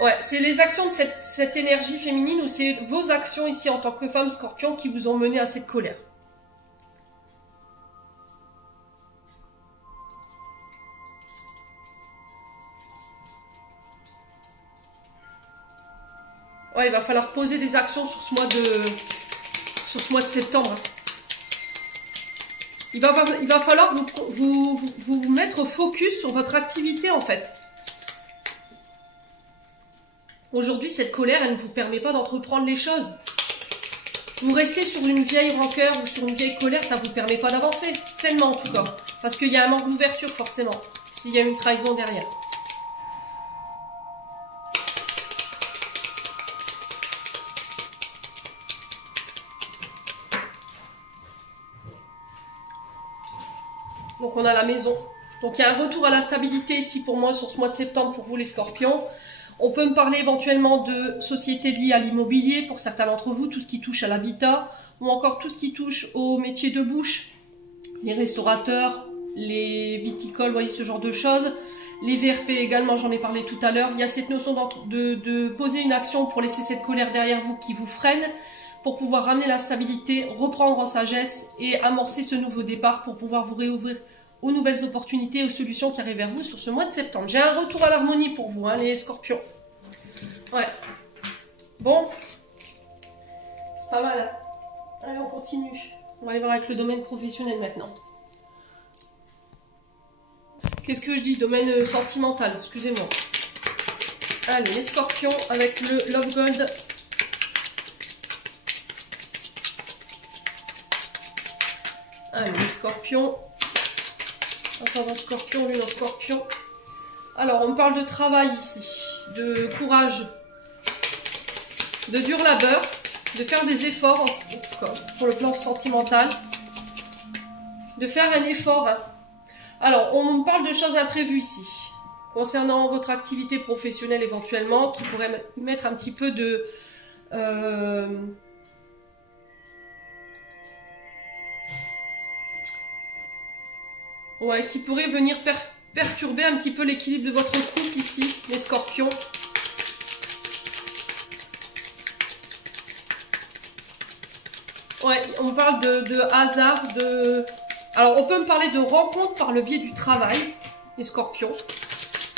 Ouais, c'est les actions de cette énergie féminine ou c'est vos actions ici en tant que femme Scorpion qui vous ont mené à cette colère. Ouais, il va falloir poser des actions sur ce mois de septembre. Il va falloir vous mettre focus sur votre activité en fait. Aujourd'hui, cette colère, elle ne vous permet pas d'entreprendre les choses. Vous restez sur une vieille rancœur ou sur une vieille colère, ça ne vous permet pas d'avancer. Sainement en tout cas. Parce qu'il y a un manque d'ouverture forcément. S'il y a une trahison derrière. Donc on a la maison. Donc il y a un retour à la stabilité ici pour moi sur ce mois de septembre pour vous les Scorpions. On peut me parler éventuellement de sociétés liées à l'immobilier pour certains d'entre vous, tout ce qui touche à l'habitat ou encore tout ce qui touche aux métiers de bouche, les restaurateurs, les viticoles, vous voyez ce genre de choses. Les VRP également, j'en ai parlé tout à l'heure. Il y a cette notion de poser une action pour laisser cette colère derrière vous qui vous freine, pour pouvoir ramener la stabilité, reprendre en sagesse et amorcer ce nouveau départ pour pouvoir vous réouvrir aux nouvelles opportunités, aux solutions qui arrivent vers vous sur ce mois de septembre. J'ai un retour à l'harmonie pour vous, hein, les Scorpions. Ouais. Bon. C'est pas mal. Hein. Allez, on continue. On va aller voir avec le domaine professionnel maintenant. Qu'est-ce que je dis? Domaine sentimental, excusez-moi. Allez, les Scorpions avec le Love Gold. Allez, les Scorpions. Ascendant Scorpion, lune en Scorpion. Alors, on parle de travail ici, de courage, de dur labeur, de faire des efforts sur le plan sentimental, de faire un effort. Hein. Alors, on parle de choses imprévues ici, concernant votre activité professionnelle éventuellement, qui pourrait mettre un petit peu de... Ouais, qui pourrait venir perturber un petit peu l'équilibre de votre couple ici, les Scorpions. Ouais, on parle de hasard, de... Alors, on peut me parler de rencontres par le biais du travail, les Scorpions.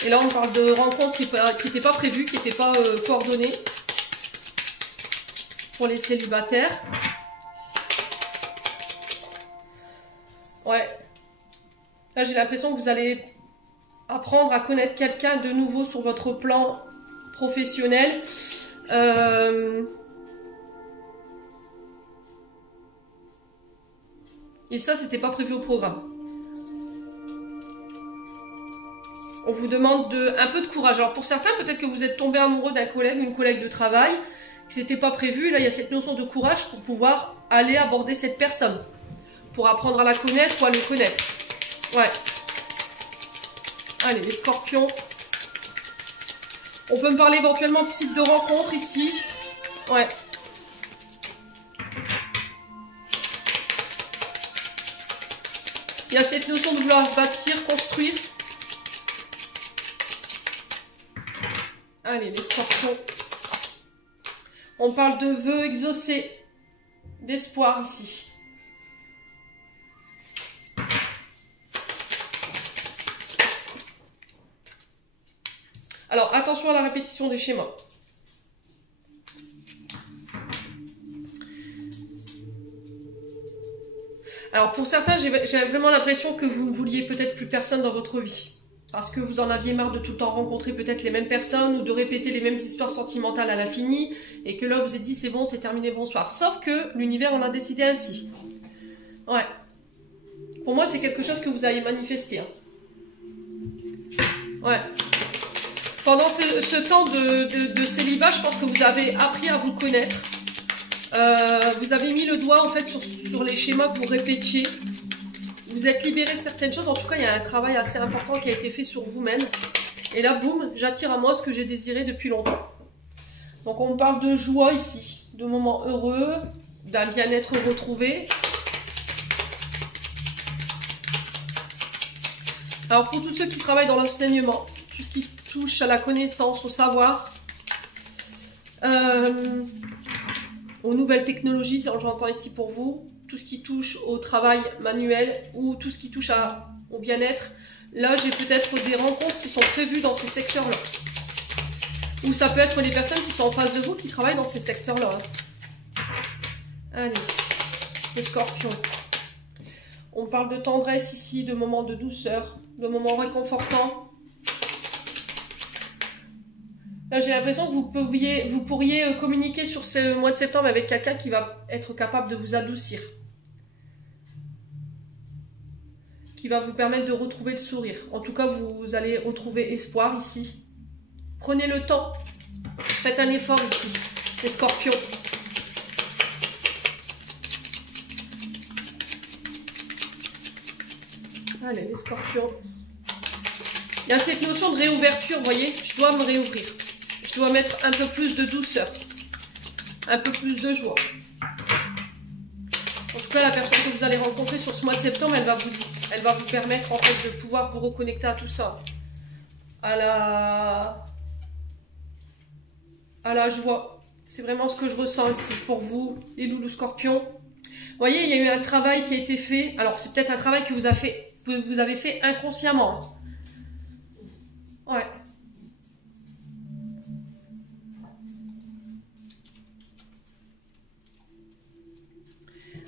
Et là, on parle de rencontres qui n'étaient pas prévues, qui n'étaient pas coordonnées pour les célibataires. Ouais. Là, j'ai l'impression que vous allez apprendre à connaître quelqu'un de nouveau sur votre plan professionnel. Et ça, c'était pas prévu au programme. On vous demande un peu de courage. Alors pour certains, peut-être que vous êtes tombé amoureux d'un collègue, une collègue de travail, que c'était pas prévu. Là, il y a cette notion de courage pour pouvoir aller aborder cette personne. Pour apprendre à la connaître ou à le connaître. Ouais. Allez, les scorpions. On peut me parler éventuellement de site de rencontre ici. Ouais. Il y a cette notion de vouloir bâtir, construire. Allez, les scorpions. On parle de vœux exaucés, d'espoir ici. Alors, attention à la répétition des schémas. Alors, pour certains, j'ai vraiment l'impression que vous ne vouliez peut-être plus personne dans votre vie. Parce que vous en aviez marre de tout le temps rencontrer peut-être les mêmes personnes ou de répéter les mêmes histoires sentimentales à l'infini et que là vous vous êtes dit c'est bon, c'est terminé, bonsoir. Sauf que l'univers en a décidé ainsi. Ouais. Pour moi c'est quelque chose que vous avez manifesté. Hein. Ouais. Pendant ce temps de célibat, je pense que vous avez appris à vous connaître. Vous avez mis le doigt en fait sur les schémas que vous répétiez. Vous êtes libéré de certaines choses. En tout cas, il y a un travail assez important qui a été fait sur vous-même. Et là, boum, j'attire à moi ce que j'ai désiré depuis longtemps. Donc, on parle de joie ici, de moments heureux, d'un bien-être retrouvé. Alors, pour tous ceux qui travaillent dans l'enseignement, tout ce qui touche à la connaissance, au savoir, aux nouvelles technologies, j'entends ici pour vous, tout ce qui touche au travail manuel ou tout ce qui touche au bien-être. Là, j'ai peut-être des rencontres qui sont prévues dans ces secteurs-là. Ou ça peut être les personnes qui sont en face de vous qui travaillent dans ces secteurs-là. Allez, les scorpions. On parle de tendresse ici, de moments de douceur, de moments réconfortants. Là, j'ai l'impression que vous pourriez communiquer sur ce mois de septembre avec quelqu'un qui va être capable de vous adoucir. Qui va vous permettre de retrouver le sourire. En tout cas, vous allez retrouver espoir ici. Prenez le temps. Faites un effort ici, les scorpions. Allez, les scorpions. Il y a cette notion de réouverture, vous voyez. Je dois me réouvrir. Je dois mettre un peu plus de douceur. Un peu plus de joie. En tout cas, la personne que vous allez rencontrer sur ce mois de septembre, elle va vous permettre en fait de pouvoir vous reconnecter à tout ça. À la joie. C'est vraiment ce que je ressens ici pour vous, les loulous scorpions. Vous voyez, il y a eu un travail qui a été fait. Alors, c'est peut-être un travail que vous avez fait inconsciemment. Ouais.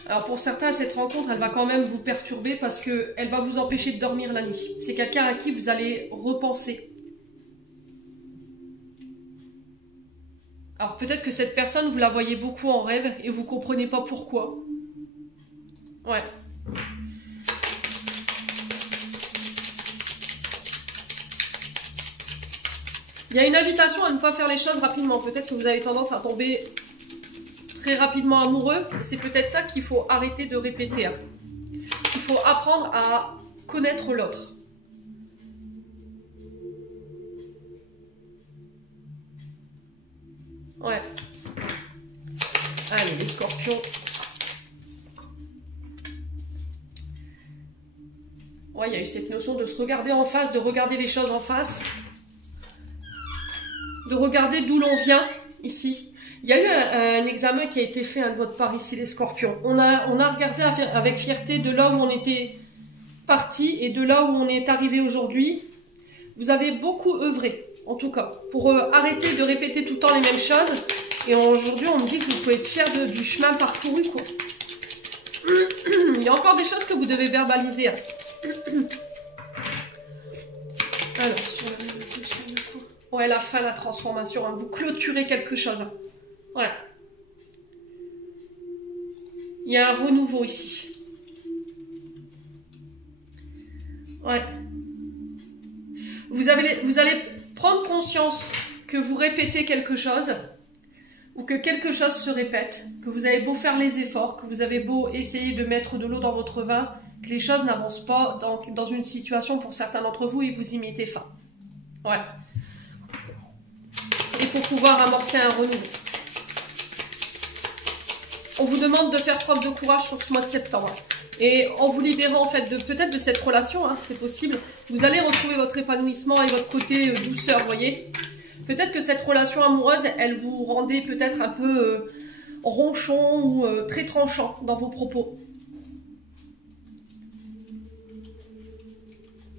Alors pour certains, cette rencontre, elle va quand même vous perturber parce qu'elle va vous empêcher de dormir la nuit. C'est quelqu'un à qui vous allez repenser. Alors peut-être que cette personne, vous la voyez beaucoup en rêve et vous ne comprenez pas pourquoi. Ouais. Il y a une invitation à ne pas faire les choses rapidement. Peut-être que vous avez tendance à tomber très rapidement amoureux. Et c'est peut-être ça qu'il faut arrêter de répéter. Hein. Il faut apprendre à connaître l'autre. Ouais. Allez, les scorpions. Ouais, il y a eu cette notion de se regarder en face, de regarder les choses en face. De regarder d'où l'on vient, ici. Il y a eu un examen qui a été fait de votre part ici, les scorpions. On a regardé avec fierté de là où on était parti et de là où on est arrivé aujourd'hui. Vous avez beaucoup œuvré, en tout cas, pour arrêter de répéter tout le temps les mêmes choses. Et aujourd'hui, on me dit que vous pouvez être fier du chemin parcouru, quoi. Il y a encore des choses que vous devez verbaliser. Hein. Alors, sur la révolution, du coup. Ouais, la fin, la transformation. Hein. Vous clôturez quelque chose. Hein. Voilà. Il y a un renouveau ici. Ouais. Vous allez prendre conscience que vous répétez quelque chose ou que quelque chose se répète, que vous avez beau faire les efforts, que vous avez beau essayer de mettre de l'eau dans votre vin, que les choses n'avancent pas dans une situation pour certains d'entre vous et vous y mettez fin. Ouais. Et pour pouvoir amorcer un renouveau. On vous demande de faire preuve de courage sur ce mois de septembre. Et en vous libérant en fait peut-être de cette relation, hein, c'est possible, vous allez retrouver votre épanouissement et votre côté douceur, vous voyez. Peut-être que cette relation amoureuse, elle vous rendait peut-être un peu ronchon ou très tranchant dans vos propos.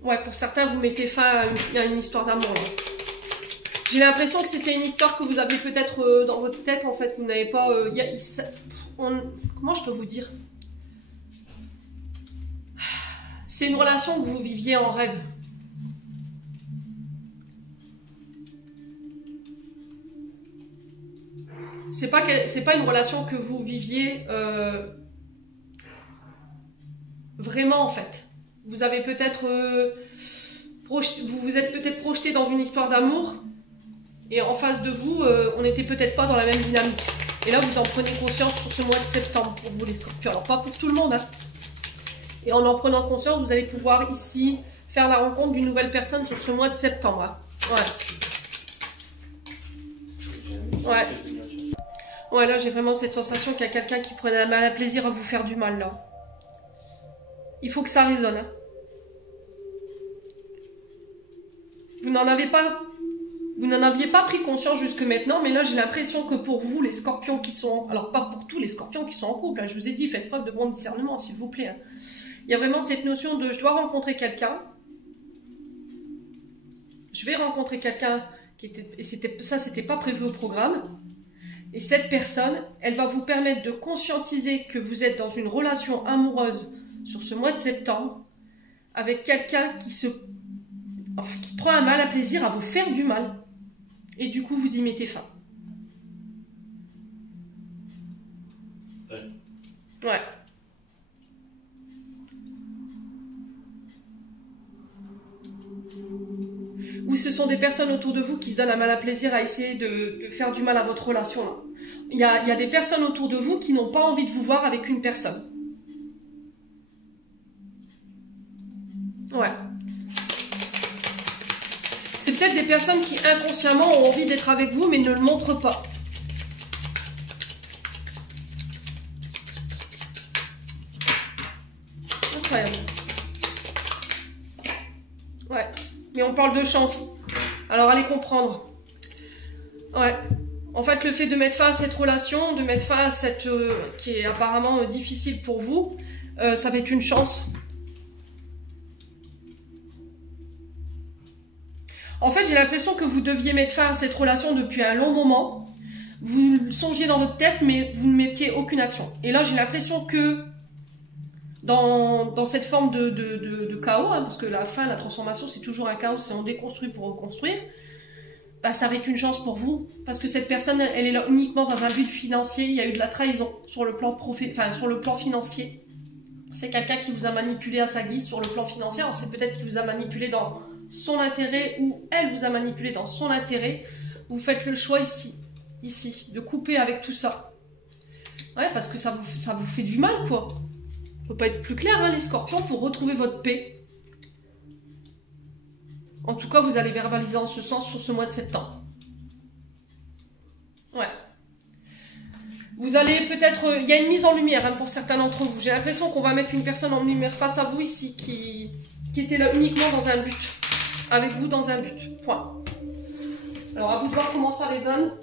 Ouais, pour certains, vous mettez fin à une histoire d'amour. J'ai l'impression que c'était une histoire que vous aviez peut-être dans votre tête, en fait, vous n'avez pas... comment je peux vous dire? C'est une relation que vous viviez en rêve. C'est pas une relation que vous viviez vraiment, en fait. Vous avez peut-être... vous vous êtes peut-être projeté dans une histoire d'amour et en face de vous, on n'était peut-être pas dans la même dynamique. Et là, vous en prenez conscience sur ce mois de septembre pour vous les scorpions. Alors, pas pour tout le monde, hein. Et en prenant conscience, vous allez pouvoir ici faire la rencontre d'une nouvelle personne sur ce mois de septembre. Hein. Ouais. Ouais. Ouais, là, j'ai vraiment cette sensation qu'il y a quelqu'un qui prenait un mal à plaisir à vous faire du mal, là. Il faut que ça résonne. Hein. Vous n'en aviez pas pris conscience jusque maintenant, mais là, j'ai l'impression que pour vous, les scorpions qui sont... Alors, pas pour tous les scorpions qui sont en couple, hein, je vous ai dit, faites preuve de bon discernement, s'il vous plaît. Hein. Il y a vraiment cette notion de « je dois rencontrer quelqu'un ». Je vais rencontrer quelqu'un qui était... Et ça, c'était pas prévu au programme. Et cette personne, elle va vous permettre de conscientiser que vous êtes dans une relation amoureuse sur ce mois de septembre avec quelqu'un qui prend un mal à plaisir à vous faire du mal. Et du coup, vous y mettez fin. Ouais. Ou ce sont des personnes autour de vous qui se donnent un mal à plaisir à essayer de faire du mal à votre relation. Là. Il y a des personnes autour de vous qui n'ont pas envie de vous voir avec une personne. Ouais. C'est peut-être des personnes qui inconsciemment ont envie d'être avec vous mais ne le montrent pas. Incroyable. Ouais. Mais on parle de chance. Alors allez comprendre. Ouais. En fait, le fait de mettre fin à cette relation, de mettre fin à cette... qui est apparemment difficile pour vous, ça va être une chance. En fait, j'ai l'impression que vous deviez mettre fin à cette relation depuis un long moment. Vous le songiez dans votre tête, mais vous ne mettiez aucune action. Et là, j'ai l'impression que dans cette forme de chaos, hein, parce que la fin, la transformation, c'est toujours un chaos, c'est on déconstruit pour reconstruire, bah, ça va être une chance pour vous, parce que cette personne, elle est là uniquement dans un but financier, il y a eu de la trahison sur le plan, sur le plan financier. C'est quelqu'un qui vous a manipulé à sa guise sur le plan financier, alors c'est peut-être qu'il vous a manipulé dans son intérêt, ou elle vous a manipulé dans son intérêt. Vous faites le choix ici, de couper avec tout ça. Ouais, parce que ça vous fait du mal, quoi. Ça peut pas être plus clair, hein, les scorpions, pour retrouver votre paix. En tout cas, vous allez verbaliser en ce sens sur ce mois de septembre. Ouais. Vous allez peut-être... Il y a une mise en lumière, hein, pour certains d'entre vous. J'ai l'impression qu'on va mettre une personne en lumière face à vous ici, qui était là uniquement dans un but. Avec vous dans un but. Point. Alors, à vous de voir comment ça résonne.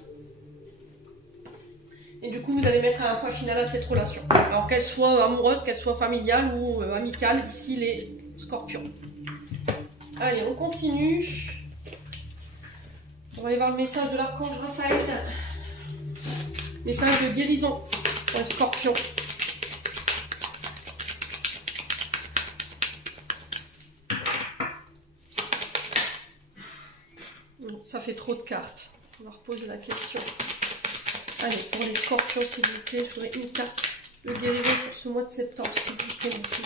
Et du coup, vous allez mettre un point final à cette relation. Alors qu'elle soit amoureuse, qu'elle soit familiale ou amicale, ici les scorpions. Allez, on continue. On va aller voir le message de l'archange Raphaël. Message de guérison pour les scorpions. ça fait trop de cartes. On va reposer la question. Allez, pour les scorpions, s'il vous plaît, je voudrais une carte de guérison pour ce mois de septembre, s'il vous plaît. Merci.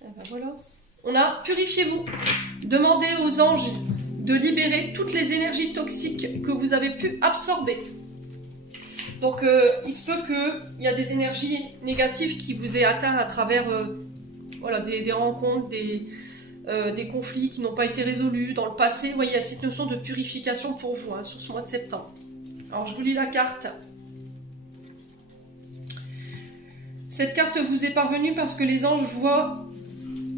Et ben voilà. On a purifiez-vous. Demandez aux anges de libérer toutes les énergies toxiques que vous avez pu absorber. Donc, il se peut qu'il y a des énergies négatives qui vous aient atteint à travers voilà, des rencontres, des conflits qui n'ont pas été résolus dans le passé. Vous voyez, il y a cette notion de purification pour vous hein, sur ce mois de septembre. Alors, je vous lis la carte. Cette carte vous est parvenue parce que les anges voient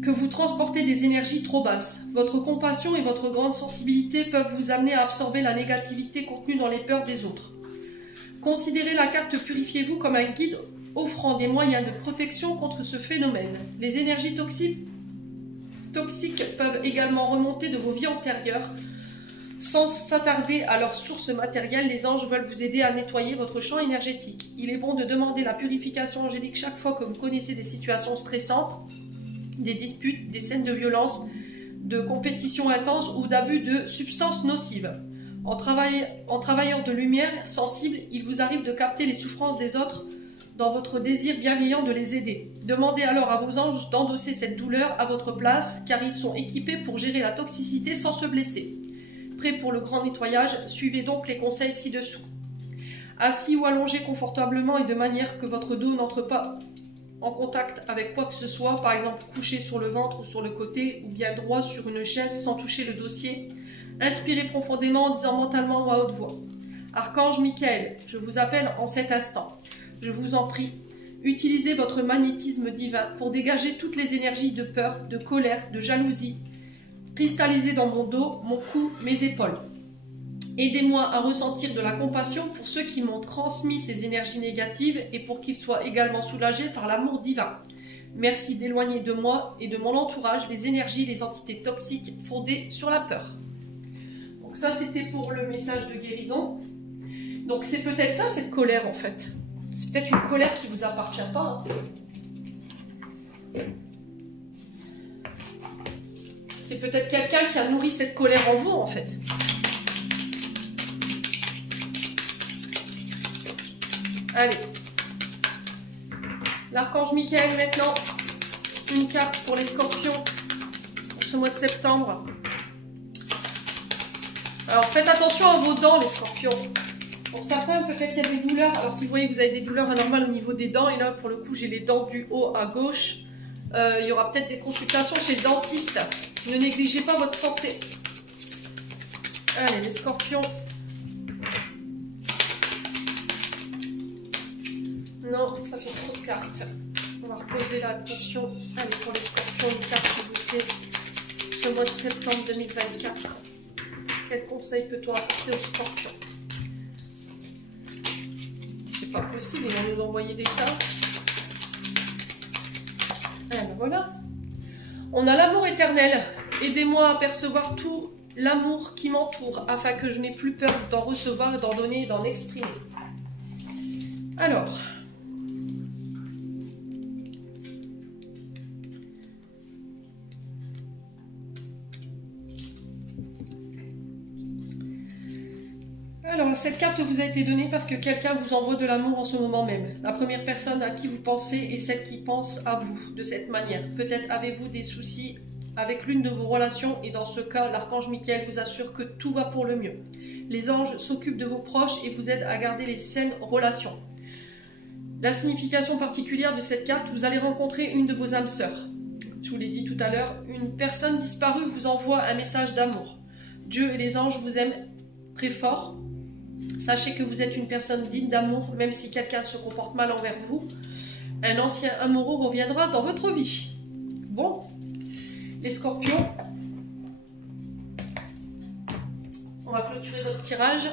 que vous transportez des énergies trop basses. Votre compassion et votre grande sensibilité peuvent vous amener à absorber la négativité contenue dans les peurs des autres. Considérez la carte Purifiez-vous comme un guide offrant des moyens de protection contre ce phénomène. Les énergies toxiques peuvent également remonter de vos vies antérieures. Sans s'attarder à leur source matérielle, les anges veulent vous aider à nettoyer votre champ énergétique. Il est bon de demander la purification angélique chaque fois que vous connaissez des situations stressantes, des disputes, des scènes de violence, de compétition intense ou d'abus de substances nocives. En travaillant de lumière sensible, il vous arrive de capter les souffrances des autres dans votre désir bienveillant de les aider. Demandez alors à vos anges d'endosser cette douleur à votre place, car ils sont équipés pour gérer la toxicité sans se blesser. Prêt pour le grand nettoyage, suivez donc les conseils ci-dessous. Assis ou allongé confortablement et de manière que votre dos n'entre pas en contact avec quoi que ce soit, par exemple couché sur le ventre ou sur le côté, ou bien droit sur une chaise sans toucher le dossier. Inspirez profondément en disant mentalement ou à haute voix. Archange Michael, je vous appelle en cet instant. Je vous en prie, utilisez votre magnétisme divin pour dégager toutes les énergies de peur, de colère, de jalousie, cristallisées dans mon dos, mon cou, mes épaules. Aidez-moi à ressentir de la compassion pour ceux qui m'ont transmis ces énergies négatives et pour qu'ils soient également soulagés par l'amour divin. Merci d'éloigner de moi et de mon entourage les énergies, les entités toxiques fondées sur la peur. Donc ça, c'était pour le message de guérison. Donc c'est peut-être ça, cette colère en fait. C'est peut-être une colère qui ne vous appartient pas. C'est peut-être quelqu'un qui a nourri cette colère en vous en fait. Allez. L'archange Michael maintenant. Une carte pour les scorpions pour ce mois de septembre. Alors faites attention à vos dents les scorpions. Pour certains, peut-être qu'il y a des douleurs. Alors, si vous voyez que vous avez des douleurs anormales au niveau des dents, et là, pour le coup, j'ai les dents du haut à gauche, il y aura peut-être des consultations chez le dentiste. Ne négligez pas votre santé. Allez, les scorpions. Non, ça fait trop de cartes. On va reposer la attention. Allez, pour les scorpions, une carte, s'il vous plaît. Ce mois de septembre 2024. Quel conseil peut-on apporter aux scorpions ? C'est pas possible, ils vont nous envoyer des cartes. Ah ben voilà. On a l'amour éternel. Aidez-moi à percevoir tout l'amour qui m'entoure, afin que je n'ai plus peur d'en recevoir, d'en donner et d'en exprimer. Alors. Alors, cette carte vous a été donnée parce que quelqu'un vous envoie de l'amour en ce moment même. La première personne à qui vous pensez est celle qui pense à vous de cette manière. Peut-être avez-vous des soucis avec l'une de vos relations et dans ce cas, l'archange Michael vous assure que tout va pour le mieux. Les anges s'occupent de vos proches et vous aident à garder les saines relations. La signification particulière de cette carte, vous allez rencontrer une de vos âmes sœurs. Je vous l'ai dit tout à l'heure, une personne disparue vous envoie un message d'amour. Dieu et les anges vous aiment très fort. Sachez que vous êtes une personne digne d'amour, même si quelqu'un se comporte mal envers vous. Un ancien amoureux reviendra dans votre vie. Bon, les scorpions, on va clôturer votre tirage.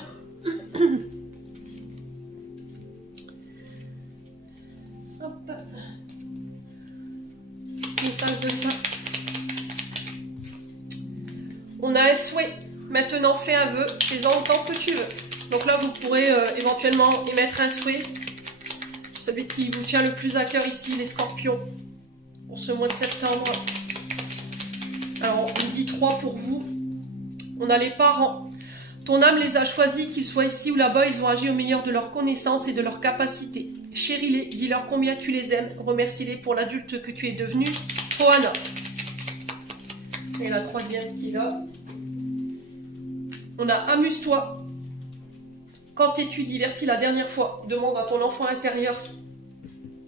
Hop. Message de fin. On a un souhait. Maintenant, fais un vœu. Fais-en autant que tu veux. Donc là, vous pourrez éventuellement émettre un souhait. Celui qui vous tient le plus à cœur ici, les scorpions, pour ce mois de septembre. Alors, on dit 3 pour vous. On a les parents. Ton âme les a choisis, qu'ils soient ici ou là-bas, ils ont agi au meilleur de leurs connaissances et de leurs capacités. Chéris-les, dis-leur combien tu les aimes, remercie-les pour l'adulte que tu es devenu. Johanna. Et la troisième qui est là. On a amuse-toi. Quand t'es-tu diverti la dernière fois? Demande à ton enfant intérieur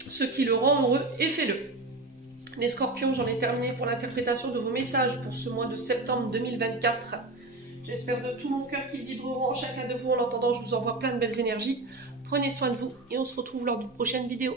ce qui le rend heureux et fais-le. Les scorpions, j'en ai terminé pour l'interprétation de vos messages pour ce mois de septembre 2024. J'espère de tout mon cœur qu'ils vibreront en chacun de vous. En attendant, je vous envoie plein de belles énergies. Prenez soin de vous et on se retrouve lors d'une prochaine vidéo.